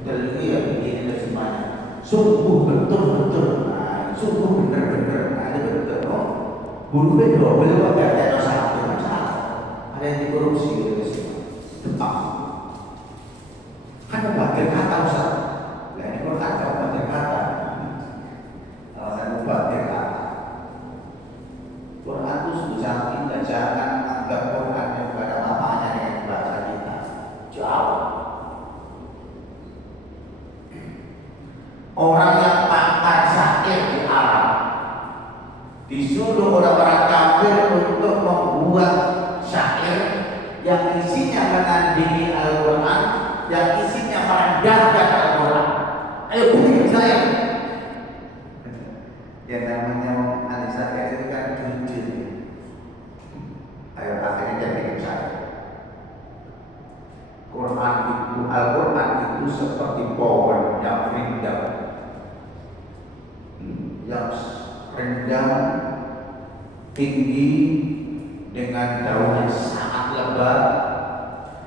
Betul itu ya begini terjemahnya. Sungguh betul-betul, nah, sungguh benar-benar, nah ini betul. Oh, hurufnya double kok gak ada satu masalah. Ada yang dikorupsi gitu sih. Tetap. Kan bagian kata Ustaz. Lah ini kalau ada bagian kata. Alasan bagian kata. Quran itu sudah indah, jangan anggap Quran yang pada apa-apanya dengan bahasa kita. Jauh. Orang yang pakar syair di Arab disuruh orang-orang kafir untuk membuat syair yang isinya menandingi Al-Quran, yang isinya merendahkan Al-Quran. Ayo bikin saya. Yang namanya Alisa itu kan jujur. Ayo akhirnya dia bikin saya. Quran itu, Al-Quran itu seperti pohon yang rindang, yang rendah tinggi dengan daun yang sangat lebat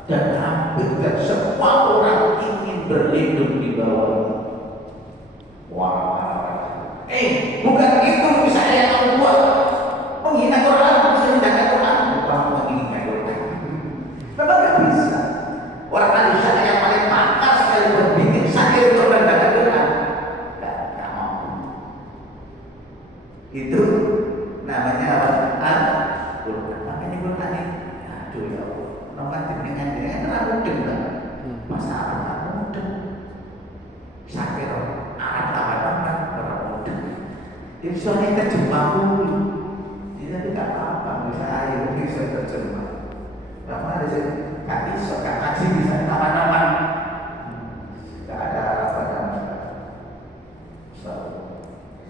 dan hampir semua orang ingin berlindung di bawahnya. Wah, bukan itu saya yang membuat menghina Quran, merendahkan Quran, bukan menghina Quran. Memang nggak bisa. Orang Malaysia yang paling pakar sekali berbikin syair untuk merendahkan Quran, nggak mampu. Itu namanya apa? Al-Quran. Makanya Quran ini, aduh ya Allah, nomor dengan dia terlalu mudeng lah. Masa apa mudeng? Syair Arab orang mudeng. Itu soalnya terjemah dulu. Dia tidak apa-apa, bisa air, bisa terjemah. Lama ada sih, nggak bisa, nggak ngaji bisa nama-nama. Nggak ada apa-apa. So,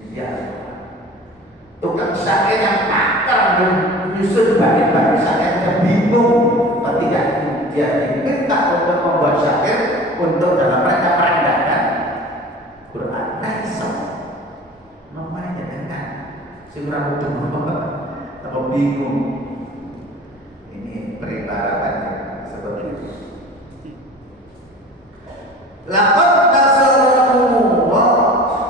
iya. Tukang syair yang pakar menyusun bait-bait syair yang bingung ketika dia diminta untuk membuat syair untuk dalam rangka merendahkan Quran. Nah, so, namanya dengan segera untuk atau bingung. Ini peribaratannya seperti itu. Lakon nasarullah,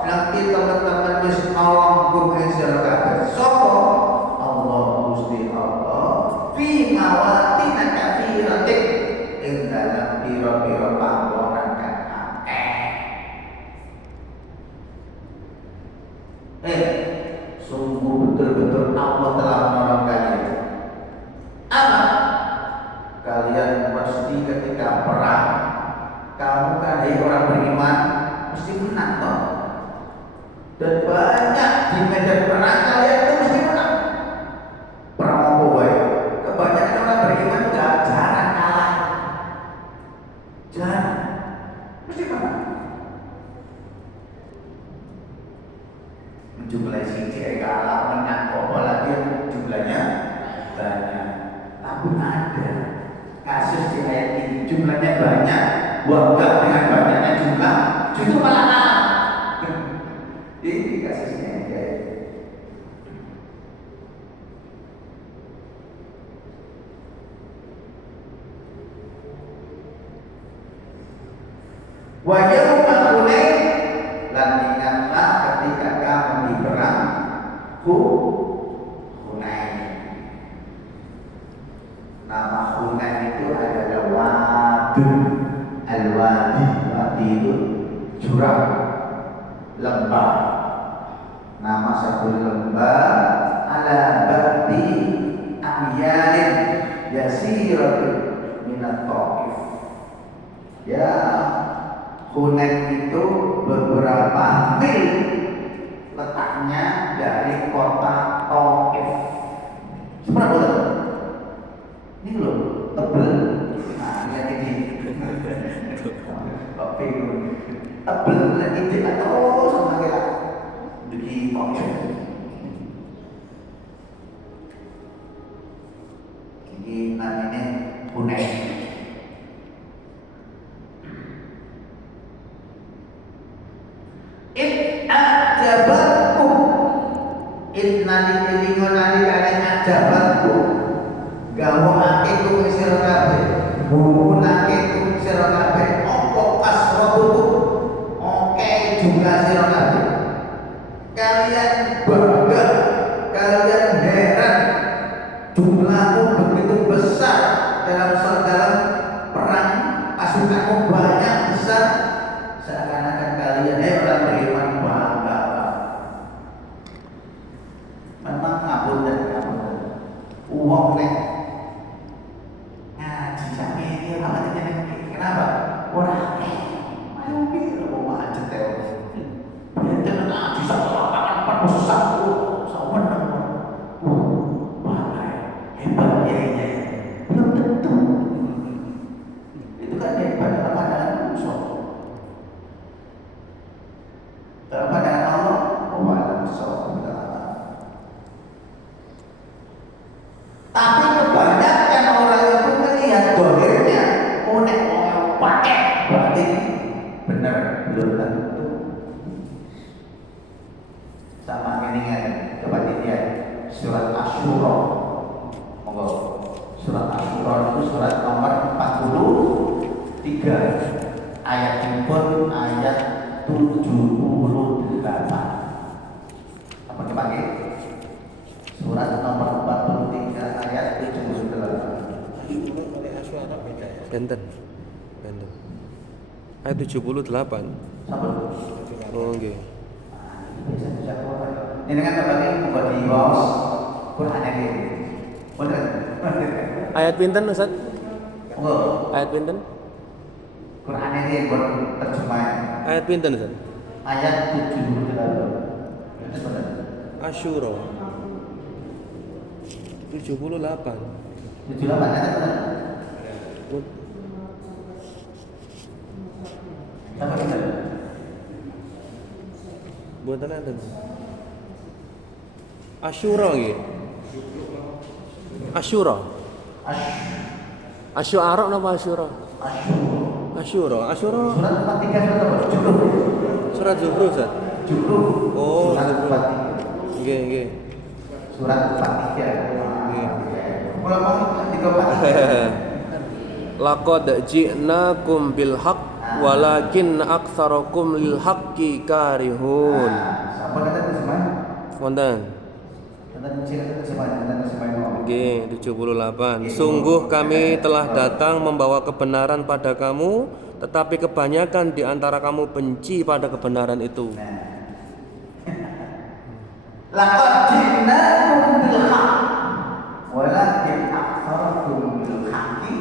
nanti teman-teman wis nolong sira kabeh. Sapa Allah Gusti Allah fi mawatin katsiratin ing dalam pira-pira panggonan kang akeh. Sungguh betul-betul Allah telah menolong kalian. Apa? Kalian mesti ketika perang, kamu kan orang beriman mesti menang toh. Dan banyak di medan perang kalian itu mesti menang. Perang apa wae? Kebanyakan orang beriman enggak jarang kalah. Jarang. Mesti menang. Jumlah siji kalah menang kok lagi yang jumlahnya banyak. Tapi ada kasus di ayat ini jumlahnya banyak, bangga dengan banyaknya jumlah, justru malah kalah. Ini kasusnya kayak wajah Hunain, dan ingatlah ketika kamu di perang Hunain. Nama Hunain itu adalah Wadun Al-Wadi. Wadi itu jurang, lembah. Nama satu lembah ala ba'di amyalin yasiratun minat Taif. Ya, Hunain itu beberapa mil letaknya dari kota Taif. Seberapa betul? Ini loh, tebel. Nah, lihat ini. Tebel lagi tidak tahu sama kita. Begini kok. Ini namanya Hunain. Innalillahi ajabatku gawake ku sira kabeh, bukunake ku sira kabeh, apa kasrotuku kamu banyak besar, seakan-akan kalian orang beriman bangga. Memang ngabur dan ngabur. Uang nek ngaji sampai ini ramatnya kenapa? Orang ayo biar mau macet ya. Biar jangan ngaji sama lapangan 41 sama menang. Hebat ya. Belum tentu. Itu kan hebat dalam pandangan manusia. Dalam pandangan Allah, tapi kebanyakan orang itu melihat dohirnya, nek orang pakai berarti benar, belum tentu. Sama ini kan, coba dilihat surat Asyura. Monggo. Surat Asyura itu surat nomor 43 ayat impun ayat 78. Apa dipakai? Surat nomor 43 ayat 78. Benten. Ayat 78. Sampai. Oh nggih. Bisa keluar. Ini kan terbagi buat di bawah Quran ini. Betul. Ayat pinten Ustaz? Oh. Ayat pinten? Quran ini buat terjemahan. Ayat pinten Ustaz? Ayat 78. Itu benar. Asyura 78. 78 ayat benar. Apa benar? Buatan ada. Asyura nggih. Asyura. Asyura napa Asyura? Asyura. Surat 43 surat apa? Zuhruf. Surat Zuhruf Ustaz. Zuhruf. Oh, surat Zuhruf. 43. Nggih. Surat 43. Nggih. Ulama 34. Laqad ji'nakum bil haqq walakin aktsarakum lil haqqi karihun. Apa kata terjemahan? Wonten. Kata terjemahan. Nggih, 78. Sungguh kami telah datang membawa kebenaran pada kamu, tetapi kebanyakan di antara kamu benci pada kebenaran itu. Laqad ji'nakum bil haqq walakin aktsarakum bil haqqi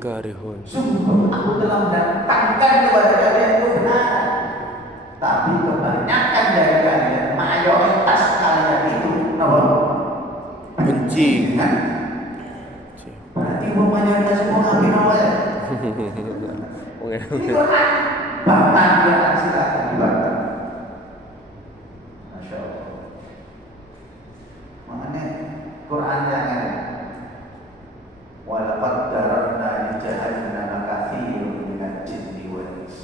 karihun. Sungguh aku telah mendatangkan kepada kalian kebenaran, tapi kebanyakan dari kalian, mayoritas kalian itu benci. Berarti mayoritas semua ngambil apa ya? Itu kan bapak yang silakan dibaca. Masya Allah. Makanya Quran jangan walaqad darabna li jahannama katsirun minal jinni wal ins.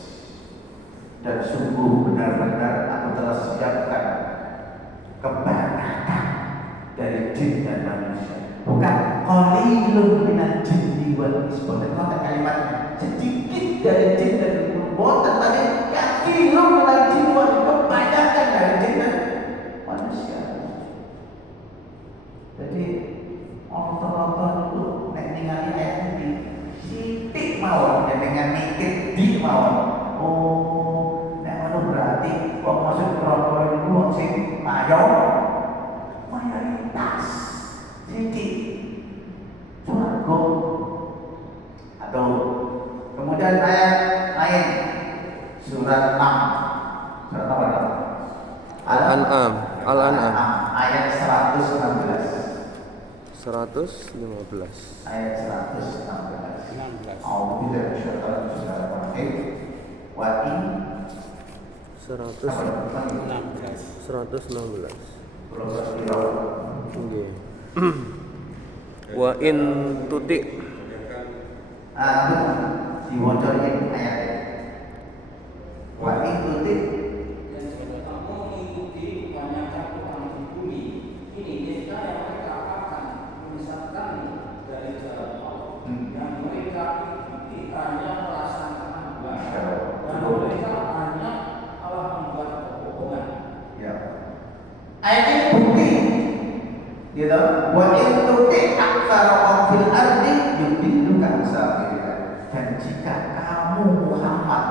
Dan sungguh benar-benar aku telah siapkan kebanyakan dari jin dan manusia. Bukan qalilun minal jinni wal ins. Bukan kalimatnya sedikit dari jin dan manusia, tapi katsirun minal jinni wal ins, kebanyakan dari jin dan manusia. Jadi orang itu ningali ayat ini sithik mawon dengan mikir di mawon. Oh, nek ngono berarti kok masuk neraka itu wong sing mayoritas sithik surga. Atau kemudian ayat lain surat 6. Surat apa? Al-An'am. Ayat 115. 115. Ayat 116. A'udzu billahi wa in 116. Nggih. Wa in tuti diwaca iki ayat. Wa in tuti ayat ini bukti gitu. Wa in tuti aktsara fil ardi yudilluka an sabilillah. jika kamu Muhammad,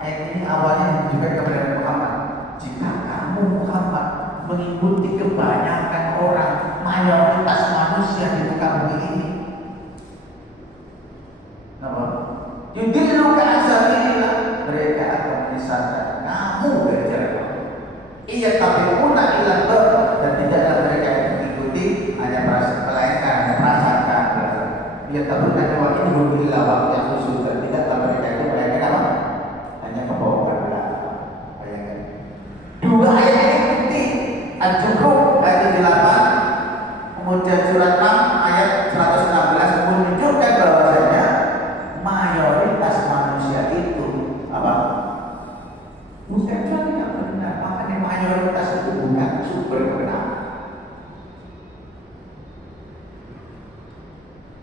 ini awalnya juga kepada Muhammad, jika kamu Muhammad mengikuti kebanyakan orang, mayoritas manusia di muka bumi ini, yudilu ka'asabilillah, mereka akan menyesatkan kamu dari jalan Allah. Iya tapi una ilah dan tidaklah mereka mengikuti hanya melainkan hanya merasakan. Ia tak berkata bahwa ini bukanlah waktu yang khusus dan tidaklah mereka itu melainkan apa? Hanya kebohongan belaka. Bayangkan. Dua ayat ini bukti. Al-Zukhruf ayat 8, kemudian surat 6 ayat 116 menunjukkan bahwasanya mayoritas manusia itu apa? Bukan suatu yang benar. Makanya mayoritas itu bukan sumber kebenaran.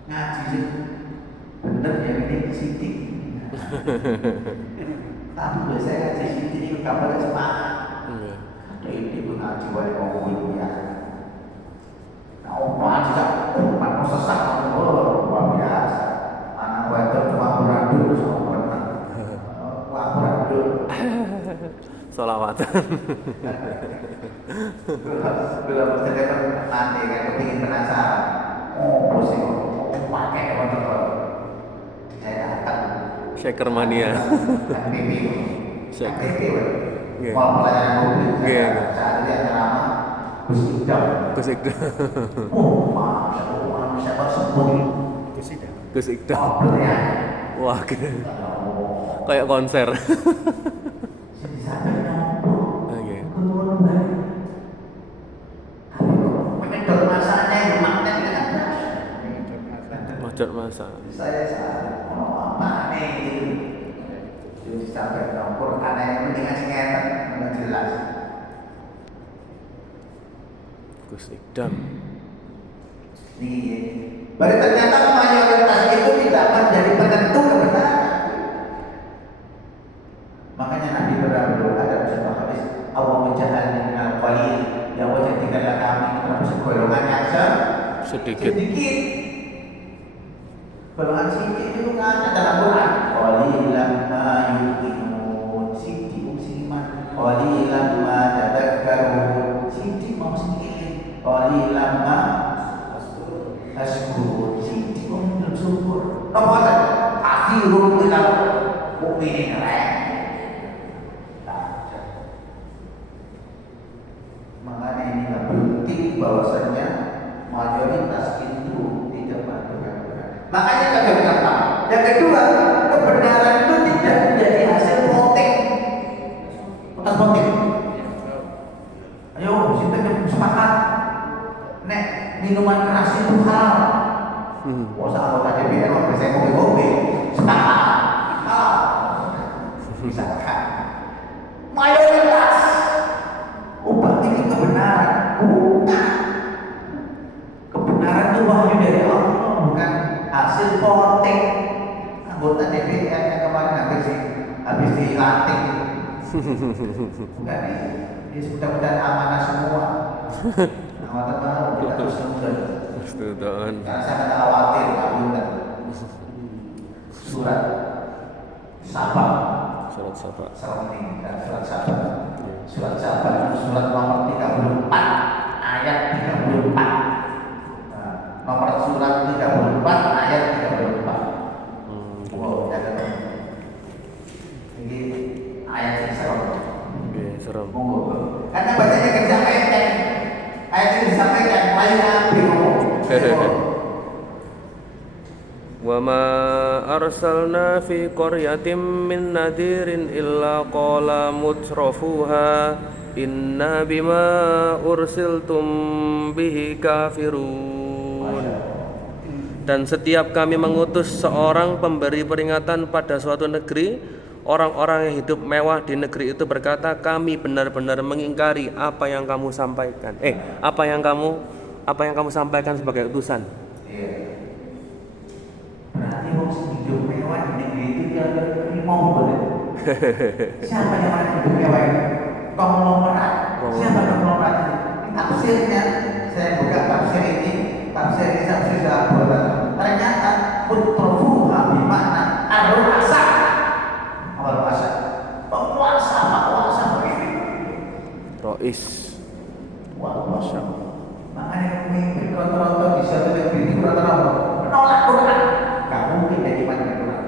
Ngaji sih bener ya ini sidik. Tapi biasanya ngaji sidik itu kabar semangat. Ini pun ngaji wali ngomong itu ya. Nah, orang tidak umat sesat luar biasa. Anak wajar cuma beradul sama benar. Wah beradul. Salawatan. Belum terdapat nanti kan kepingin penasaran. Oh pusing. Pakai motor saya akan Shaker mania. MPP Shaker. Kalau pelayanan publik saat ini ceramah Gus Idam. Oh manusia tersebut Gus Ikdam. Oh ya. Wah gitu. Kayak konser. Oke. Menyedot masanya yang makna tidak ada. Macet masa. Saya salah. Oh, apa nih? Jadi sampai campur karena yang penting ngeten nggak jelas. Gus Ikdam. Nih, baru ternyata mayoritas itu tidak menjadi penentu kebenaran. Makanya Nabi berdoa ada sebuah hadis, Allah menjadikan minal qalil, yang wajibkanlah kami termasuk golongan yang sedikit. Golongan sedikit itu kan ada dalam Quran. Qalilan ma yuqinun, sedikit musliman. Qalilan ma tadakkarun, sedikit mau sedikit. Qalilan ma tasbur, sedikit mau bersyukur. Nomor kafirun ilal mu'minin rek. Makanya ini bukti bahwasanya mayoritas itu tidak melakukan. Makanya kagak kata. Yang kedua, kebenaran itu tidak menjadi hasil voting. Atas voting. Ayo, kita sepakat. Nek minuman keras itu halal. Wah, anggota DPR kok bisa kopi-kopi. Sepakat. Halal. Misalkan mayoritas ubah ini kebenaran. Bukan. Kebenaran itu wahyu dari Allah, bukan hasil voting. Anggota DPR yang kemarin habis dilantik. Bukan ini mudah-mudahan amanah semua. Amanah kita terus Setujuan. karena saya ada khawatir kabulkan. Surat Sabah. Surat Sabah. Surat Sabah. Surat Sabah surat nomor 34 ayat 34. Nomor surat 34 ayat 34. Wow, jaga. Ini ayat yang serem. Oke, serem. Monggo. Karena bacanya kerja pendek. Ayat ini disampaikan lain bingung. Wa ma arsalna fi qaryatin min nadirin illa qala mutrafuha inna bima ursiltum bihi kafirun. Dan setiap kami mengutus seorang pemberi peringatan pada suatu negeri, orang-orang yang hidup mewah di negeri itu berkata, kami benar-benar mengingkari apa yang kamu sampaikan. Apa yang kamu sampaikan sebagai utusan. Berarti orang hidup mewah di negeri itu dia mau boleh. Siapa yang orang hidup mewah? Konglomerat. Siapa konglomerat? Tafsirnya saya buka tafsir ini tafsir Syahburan. Ternyata putrofuha bermakna arwah Is. Wah, Masya Allah. makanya pemimpin rata-rata bisa terjadi rata-rata menolak Quran. Gak mungkin jadi iman dengan Quran.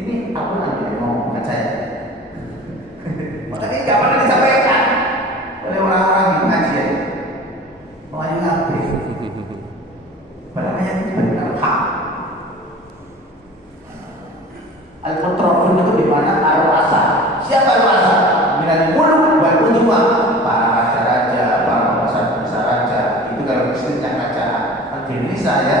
Ini aku nanti ngomong bukan saya. Makanya gak pernah disampaikan oleh orang-orang di pengajian. Melayu ngabe. Padahal ayat itu benar hak. Al-Mutrafun itu di mana Ar-Ru'asa. Siapa Ar-Ru'asa? Minal muluk wal ujuma. Para raja-raja, para penguasa raja. Itu kalau istilahnya raja. Di Indonesia ya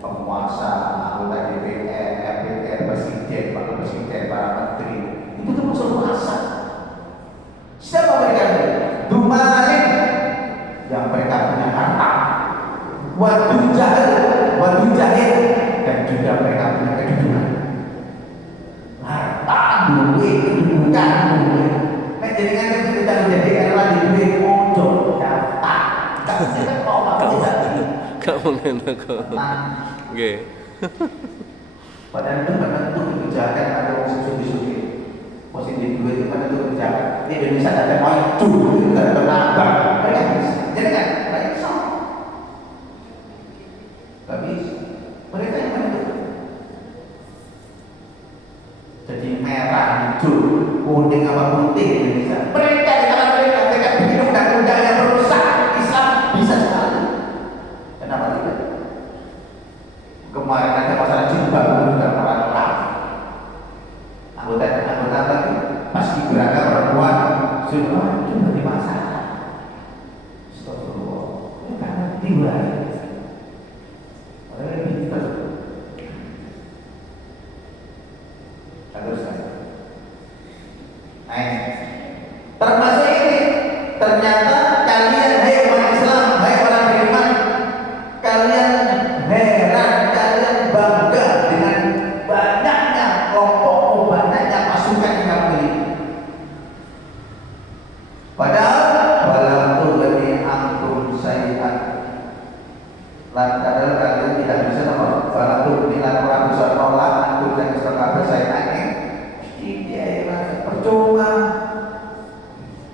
penguasa, anggota DPR, MPR, presiden, wakil presiden, para menteri. Itu termasuk Ru'asa. Siapa mereka? Dumalin yang mereka punya harta. Wadu jahil dan juga mereka punya kedudukan. Harta, duit, kedudukan, duit. Nah, jadi kan kita menjadi era di duit mojo, data. Tapi kita kok apa tidak? Gak mungkin aku. Oke. Padahal itu menentu kebijakan ada orang suci-suci. Positif duit itu menentu kebijakan. Di Indonesia ada maju, tidak ada nambah. Mereka bisa. Jadi kan, mereka bisa. Tapi mereka yang menentu. Jadi merah, hijau, kuning apa putih di Indonesia. Mereka di tangan mereka bikin undang-undang yang merusak Islam bisa sekali. Kenapa tidak? Kemarin ada masalah jilbab juga orang-orang. Anggota tadi pas Ibraka perempuan sudah cuma di masalah. Astagfirullah. Ini karena tiba. Orang ini pintar. Teruskan. Termasuk ini ternyata kalian hai umat Islam, hai orang beriman, kalian heran, kalian bangga dengan banyaknya kelompok, banyaknya pasukan yang kamu miliki. Padahal walau lebih angkum sayiat, lantaran kalian tidak bisa nomor walau nilai orang bisa tolak angkum dan sebagainya sayiat ini percuma.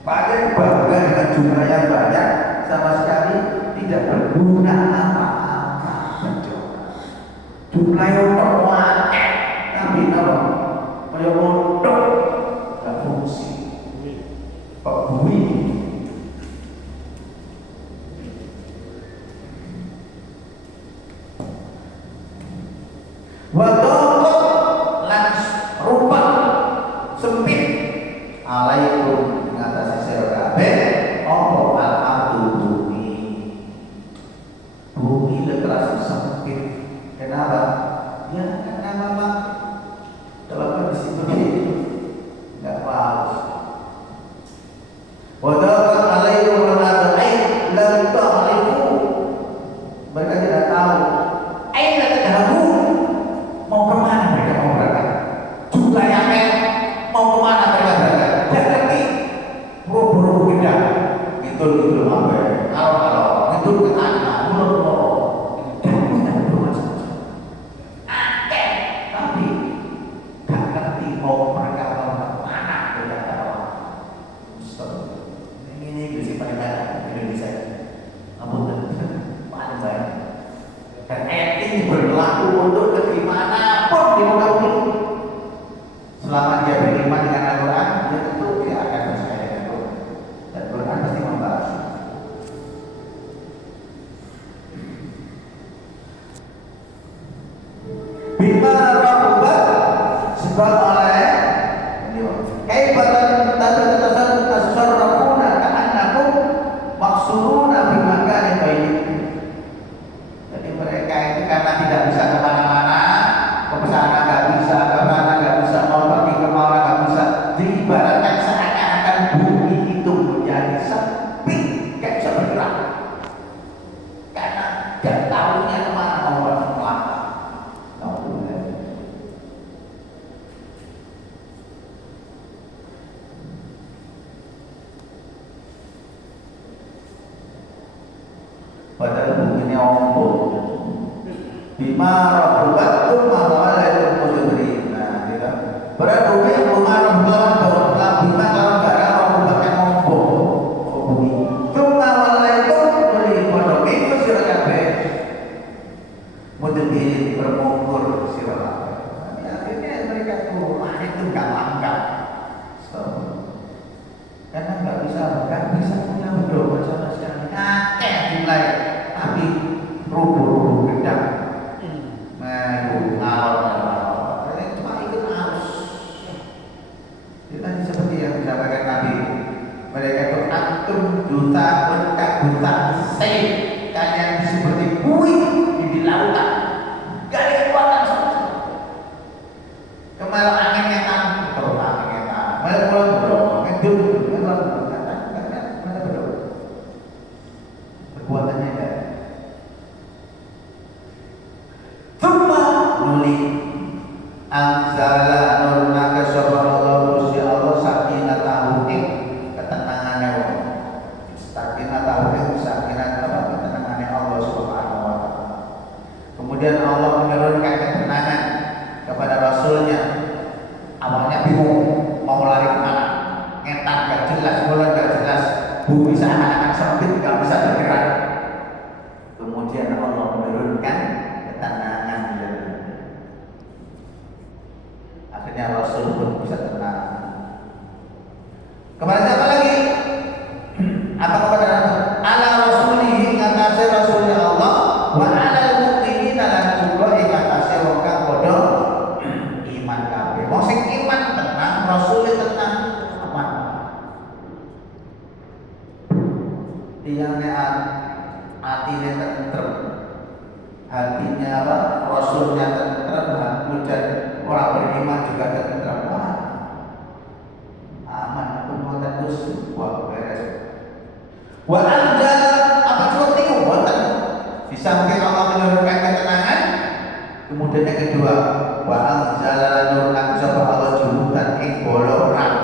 Padahal bangga dengan jumlah yang banyak sama sekali tidak berguna apa-apa. Jumlah yang terwakai tapi apa? Kayak mondok gak fungsi. Pak bumi. Wadokot langs rupa sempit alaikum mengatasi sirkabe opo al-abdu bumi terasa sempit. Kenapa? Ya karena memang dalam kondisi begini nggak bagus. Wadokot alaikum al-abdu lalu ta'rifu, mereka tidak tahu aina tadhabun, mau kemana mereka mau berangkat, jumlah yang mau kemana mereka berangkat, dan nanti buru-buru pindah gitu apa ya, kalau itu ke anak buru-buru dan punya macam-macam akeh, tapi gak ngerti mau mereka mau kemana mereka tahu. Ini sih paling banyak Indonesia apa paling banyak. Dan ayat ini berlaku untuk dimanapun di muka bumi. Selama dia beriman dengan Al-Quran, dia tentu dia akan percaya dengan Quran. Dan Quran pasti membahas. Bima rahubat sebab oleh kaibatan tasarrafuna ka'annakum maksuruna bimakani baik. Jadi mereka itu karena tidak bisa kemana-mana, ke sana nggak bisa, kemana nggak bisa, mau pergi kemana nggak bisa, diibaratkan seakan-akan bumi itu menjadi sepi, nggak bisa bergerak, karena nggak tahunya kemana mau bergerak. Padahal bumi ini ombong. Bima rahubat umma walaikum mudbirin. Nah, gitu. Berarti bumi umma rahubat bima kalau enggak rahubat yang ombong. angin ngetan, terus angin ngetan. Malah pulang bro, ngedul, mana bro? Perbuatannya ada. Thumma nuli anzala nurna kasaballahu Gusti Allah sakinatahu ing ketenangane wong. Sakinatahu ing sakinat apa ketenangane Allah Subhanahu wa taala. Kemudian Allah menurunkan ketenangan kepada Rasulnya. Awalnya bingung mau lari kemana, ngetan gak jelas, bola gak jelas, bumi seakan-akan sempit gak bisa bergerak. Kemudian Allah menurunkan ketenangan. Akhirnya Rasul pun bisa tenang. Kepada siapa lagi? Apa kepada Rasul? Ala Rasulihi ngatasi Rasulnya Allah, wa ala al-mu'minina lan kula ing ngatasi wong kang padha iman kabeh. Wong sing iman tenang, Rasul tenang, aman. Tiyane atine tentrem. Hatinya apa? Rasulnya tentrem, kemudian orang beriman juga tentrem. Aman, pun terus wah beres. Wa anzal apa cukup niku boten. Di samping Allah menurunkan ketenangan, kemudian yang kedua, wa anzala nurun sapa Allah julutan ing bolo perang.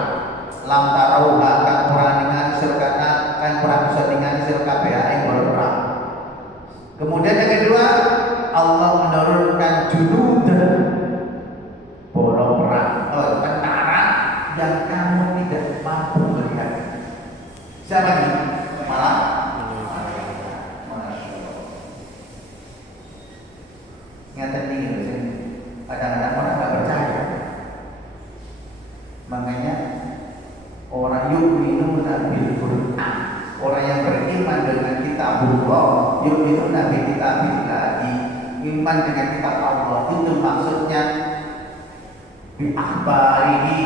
Lam tarauha kang ora ningali sirkana kang ora bisa ningali sir kabeh ing bolo perang. Kemudian yang kedua, Allah menurunkan julutan bolo perang, tentara yang kamu tidak mampu melihat. Siapa ini? Malah ngeten ini kadang-kadang orang nggak percaya. Makanya orang yu'minuna bil Qur'an, orang yang beriman dengan kitabullah, yu'minuna bi kitabillahi, iman dengan kitab Allah, itu maksudnya bi akhbarihi,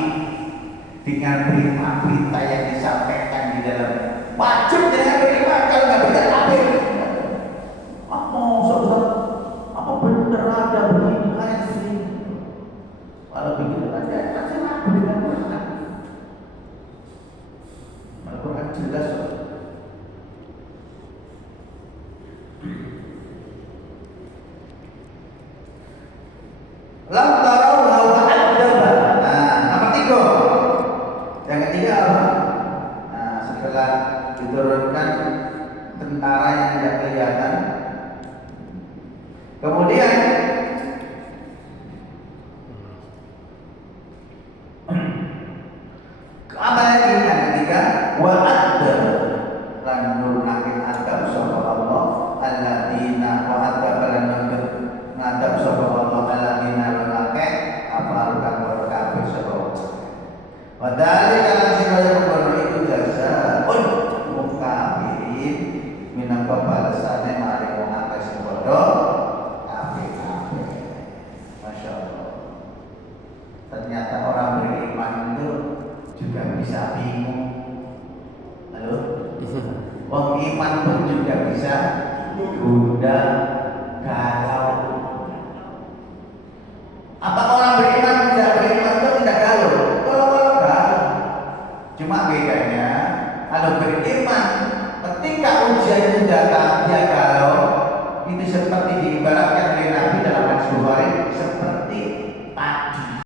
dengan berita-berita yang disampaikan di dalam. Wajib dengan beriman, kalau nggak bisa kafir. Apa benar ada begini ayat ini? Kalau begitu ada macam dengan Quran. Al-Quran jelas. Lam tarau wa adzaba. Nah, nomor 3. Yang ketiga apa? Nah, setelah diturunkan tentara yang tidak kelihatan, kemudian apa lagi? Yang ketiga, wa adzab lan nurunakin adab sapa Allah alladzina wa adzab lan ngadab sapa Allah alladzina lan akeh apa kang kabeh sapa wa dzalika lan sing kaya mengkono iku jazaa'un mukafirin minangka balasane maring wong akeh sing padha kabeh. Masyaallah. Ternyata orang beriman itu juga bisa bingung. Halo? Wong iman pun juga bisa gundah